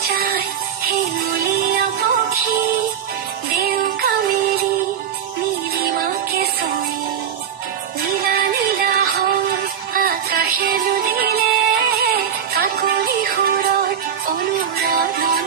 যায় হেঙুলীয়া পক্ষী দেউকা মেলি নীলিমাকে চুই নীলা নীলা হ'ল আকাশে দুদিলে কাকলি সুৰত অনুৰাগ